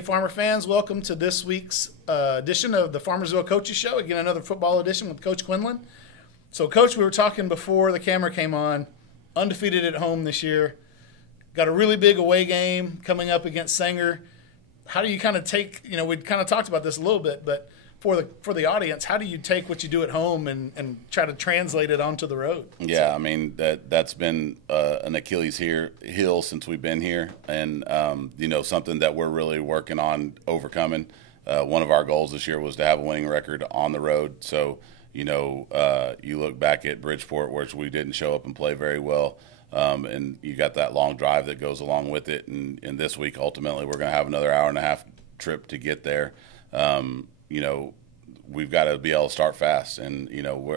Hey, Farmer fans, welcome to this week's edition of the Farmersville Coaches Show. Again, another football edition with Coach Quinlan. So, Coach, we were talking before the camera came on, undefeated at home this year. Got a really big away game coming up against Sanger. How do you kind of take, we kind of talked about this a little bit, but for the audience, how do you take what you do at home and try to translate it onto the road? Yeah, I mean, that's been an Achilles heel since we've been here, and something that we're really working on overcoming. One of our goals this year was to have a winning record on the road. So, you look back at Bridgeport, which we didn't show up and play very well, and you got that long drive that goes along with it. And this week, ultimately, we're going to have another hour and a half trip to get there. We've got to be able to start fast. And,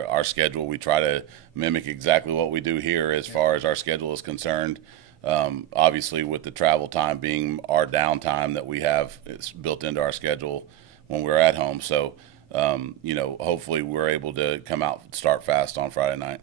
our schedule, we try to mimic exactly what we do here as far as our schedule is concerned. Obviously, with the travel time being our downtime that we have, it's built into our schedule when we're at home. So, hopefully we're able to come out and start fast on Friday night.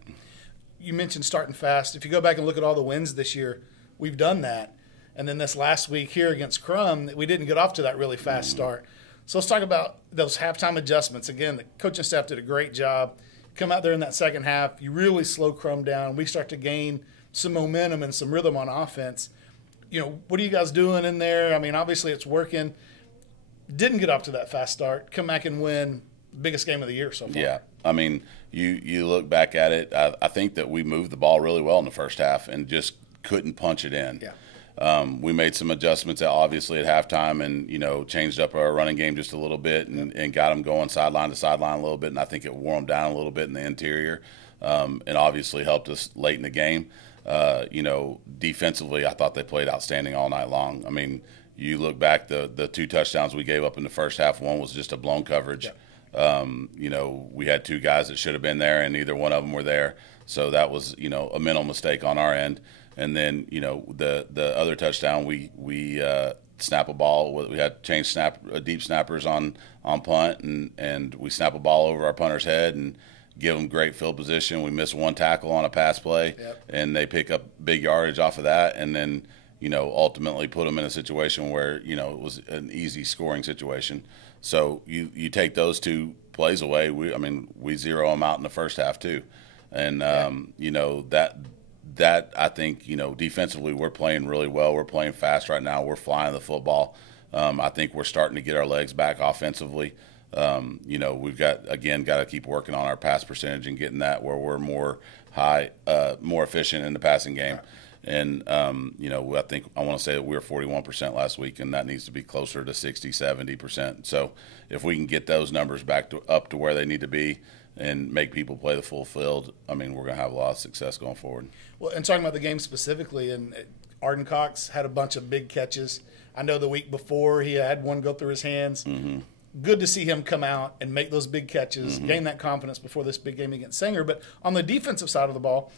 You mentioned starting fast. If you go back and look at all the wins this year, we've done that. And then this last week here against Crum, we didn't get off to that really fast start. So let's talk about those halftime adjustments. Again, the coaching staff did a great job. Come out there in that second half, you really slow Crum down. We start to gain some momentum and some rhythm on offense. What are you guys doing in there? I mean, obviously it's working. Didn't get off to that fast start. Come back and win biggest game of the year so far. Yeah, I mean, you look back at it, I think that we moved the ball really well in the first half and just couldn't punch it in. Yeah. We made some adjustments, obviously, at halftime and, changed up our running game just a little bit and got them going sideline to sideline a little bit, and I think it wore them down a little bit in the interior and obviously helped us late in the game. Defensively, I thought they played outstanding all night long. I mean, you look back, the two touchdowns we gave up in the first half, one was just a blown coverage. Yeah. We had two guys that should have been there, and neither one of them were there. So that was, a mental mistake on our end. And then, the other touchdown, we snap a ball. We had changed deep snappers on punt, and we snap a ball over our punter's head and give them great field position. We miss one tackle on a pass play, and they pick up big yardage off of that, and then, ultimately put them in a situation where, it was an easy scoring situation. So you take those two plays away. We zero them out in the first half too. And, that I think, defensively we're playing really well. We're playing fast right now. We're flying the football. I think we're starting to get our legs back offensively. We've got to keep working on our pass percentage and getting that where we're more efficient in the passing game. And, I want to say that we were 41% last week, and that needs to be closer to 60, 70%. So if we can get those numbers up to where they need to be and make people play the full field, we're going to have a lot of success going forward. Well, and talking about the game specifically, and Arden Cox had a bunch of big catches. I know the week before he had one go through his hands. Mm-hmm. Good to see him come out and make those big catches, gain that confidence before this big game against Sanger. But on the defensive side of the ball,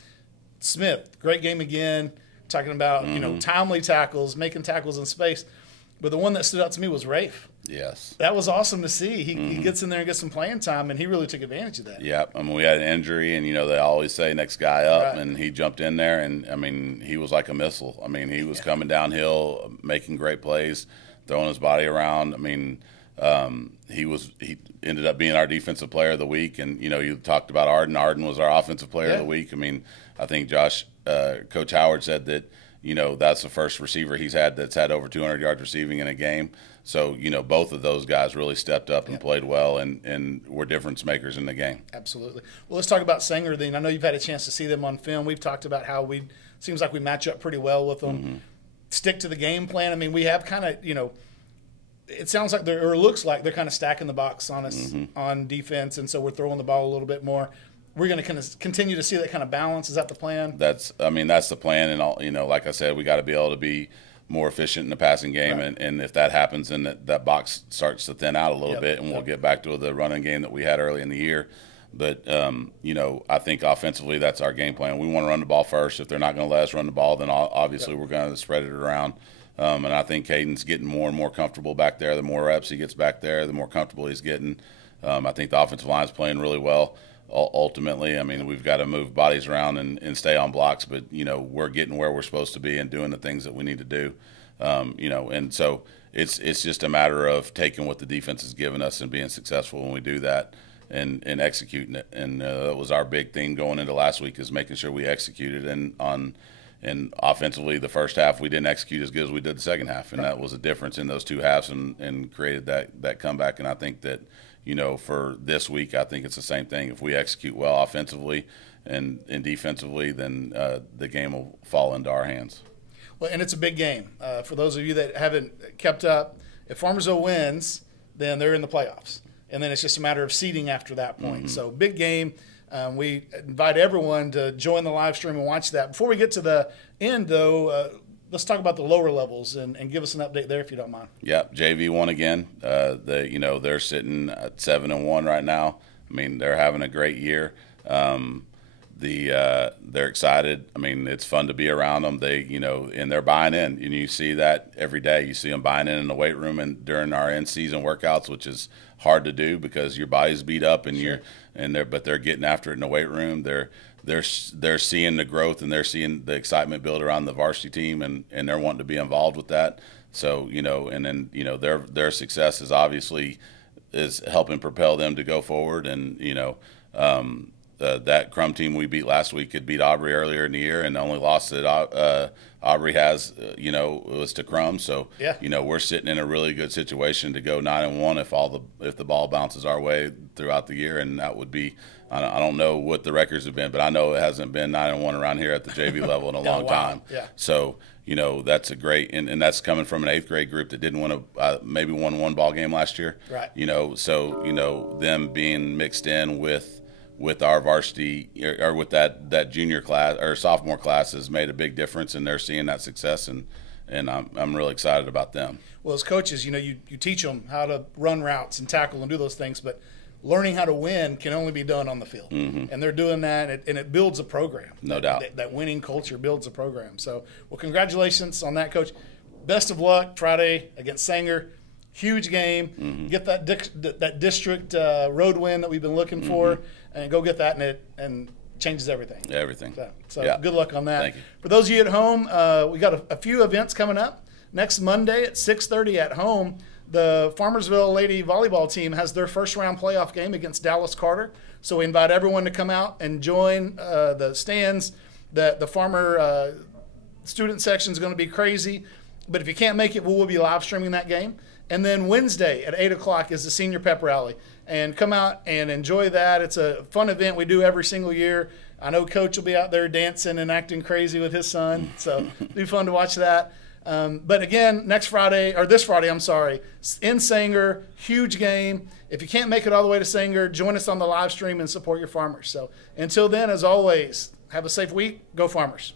Smith, great game again, talking about, timely tackles, making tackles in space. But the one that stood out to me was Rafe. Yes. That was awesome to see. He gets in there and gets some playing time, and he really took advantage of that. Yeah. We had an injury, and, they always say next guy up, and he jumped in there, and, he was like a missile. He was coming downhill, making great plays, throwing his body around. He ended up being our defensive player of the week, and, you talked about Arden. Arden was our offensive player of the week. I think Coach Howard said that, that's the first receiver he's had that's had over 200 yards receiving in a game. So, both of those guys really stepped up and played well and were difference makers in the game. Absolutely. Well, let's talk about Sanger then. I know you've had a chance to see them on film. We've talked about how seems like we match up pretty well with them. Mm-hmm. Stick to the game plan. We have kind of, it sounds like it looks like they're kind of stacking the box on us on defense, and so we're throwing the ball a little bit more. We're going to kind of continue to see that kind of balance. Is that the plan? That's the plan, and all, like I said, we got to be able to be more efficient in the passing game, and if that happens, then that box starts to thin out a little bit, and we'll get back to the running game that we had early in the year. But I think offensively, that's our game plan. We want to run the ball first. If they're not going to let us run the ball, then obviously we're going to spread it around. And I think Caden's getting more and more comfortable back there. The more reps he gets back there, the more comfortable he's getting. I think the offensive line's playing really well. Ultimately, we've got to move bodies around and stay on blocks, but, we're getting where we're supposed to be and doing the things that we need to do. And so it's just a matter of taking what the defense has given us and being successful when we do that and executing it. And that was our big thing going into last week, is making sure we executed. And offensively, the first half we didn't execute as good as we did the second half, and that was a difference in those two halves and created that comeback. And I think that, you know, for this week, I think it's the same thing. If we execute well offensively and defensively, then the game will fall into our hands. Well, and it's a big game. For those of you that haven't kept up, if Farmersville wins, then they're in the playoffs. And then it's just a matter of seeding after that point. So big game. We invite everyone to join the live stream and watch that. Before we get to the end, though, let's talk about the lower levels and give us an update there if you don't mind. Yeah, JV won again. They're sitting at 7-1 right now. I mean, they're having a great year. They're excited. I mean, it's fun to be around them. And they're buying in. And you see that every day. You see them buying in the weight room and during our in-season workouts, which is hard to do because your body's beat up and but they're getting after it in the weight room. They're seeing the growth and they're seeing the excitement build around the varsity team and they're wanting to be involved with that. So, and then, their success is helping propel them to go forward. And, that Crum team we beat last week had beat Aubrey earlier in the year, and the only loss that Aubrey has, was to Crum. So, we're sitting in a really good situation to go 9-1 if the ball bounces our way throughout the year, and that would be. I don't know what the records have been, but I know it hasn't been 9-1 around here at the JV level in a long time. Yeah. So, that's a great, and that's coming from an 8th grade group that didn't win maybe won one ball game last year. Right. So, them being mixed in with our varsity or with that junior class or sophomore class has made a big difference, and they're seeing that success, and I'm really excited about them. Well, as coaches, you teach them how to run routes and tackle and do those things, but learning how to win can only be done on the field. And they're doing that, and it builds a program. No doubt. That winning culture builds a program. So, well, congratulations on that, Coach. Best of luck Friday against Sanger. Huge game. Get that district road win that we've been looking for, and go get that, and changes everything. Everything. So good luck on that. Thank you. For those of you at home, we got a few events coming up. Next Monday at 6:30 at home, the Farmersville Lady Volleyball team has their first round playoff game against Dallas Carter. So we invite everyone to come out and join the stands. The Farmer student section is going to be crazy. But if you can't make it, we'll be live streaming that game. And then Wednesday at 8 o'clock is the senior pep rally. And come out and enjoy that. It's a fun event we do every single year. I know Coach will be out there dancing and acting crazy with his son. So it'll be fun to watch that. But again, this Friday, in Sanger, huge game. If you can't make it all the way to Sanger, join us on the live stream and support your farmers. So until then, as always, have a safe week. Go Farmers.